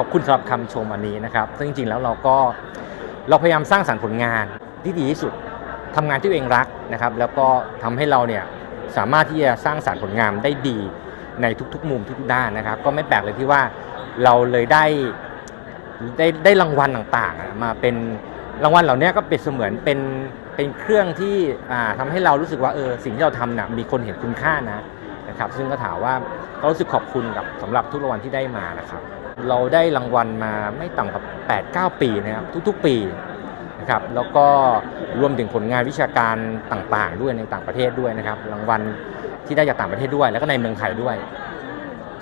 ขอบคุณสำหรับคำชมอันนี้นะครับซึ่งจริงๆแล้วเราก็เราพยายามสร้างสรรค์ผลงานที่ดีที่สุดทำงานที่ตัวเองรักนะครับ แล้วก็ทำให้เราเนี่ยสามารถที่จะสร้างสรรค์ผลงานได้ดีในทุกๆ มุมทุกๆด้านนะครับ ก็ไม่แปลกเลยที่ว่าเราเลยได้ได้ได้รางวัลต่างๆ มาเป็นรางวัลเหล่านี้ก็เป็นเสมือนเป็นเป็นเครื่องที่อ่าทำให้เรารู้สึกว่าเออสิ่งที่เราทำน่ะมีคนเห็นคุณค่านะนะครับ ซึ่งก็ถามว่าก็รู้สึกขอบคุณกับสำหรับทุกรางวัลที่ได้มานะครับ เราได้รางวัลมาไม่ต่ำกว่า8-9 ปีนะครับทุกๆปีนะครับแล้วก็รวมถึงผลงานวิชาการต่างๆ ด้วยในต่างประเทศด้วยนะครับ รางวัลที่ได้จากต่างประเทศด้วย แล้วก็ในเมืองไทยด้วย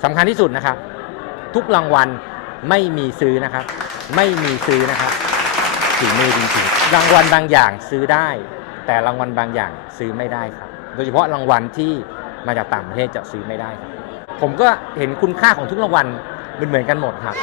สำคัญที่สุดนะครับ ทุกรางวัลไม่มีซื้อนะครับ ไม่มีซื้อนะครับฝีมือจริงๆรางวัลบางอย่างซื้อได้ แต่รางวัลบางอย่างซื้อไม่ได้ครับ โดยเฉพาะรางวัลที่มาจากต่างประเทศจะซื้อไม่ได้ครับผมก็เห็นคุณค่าของทุกรางวัล เหมือนกันหมดครับ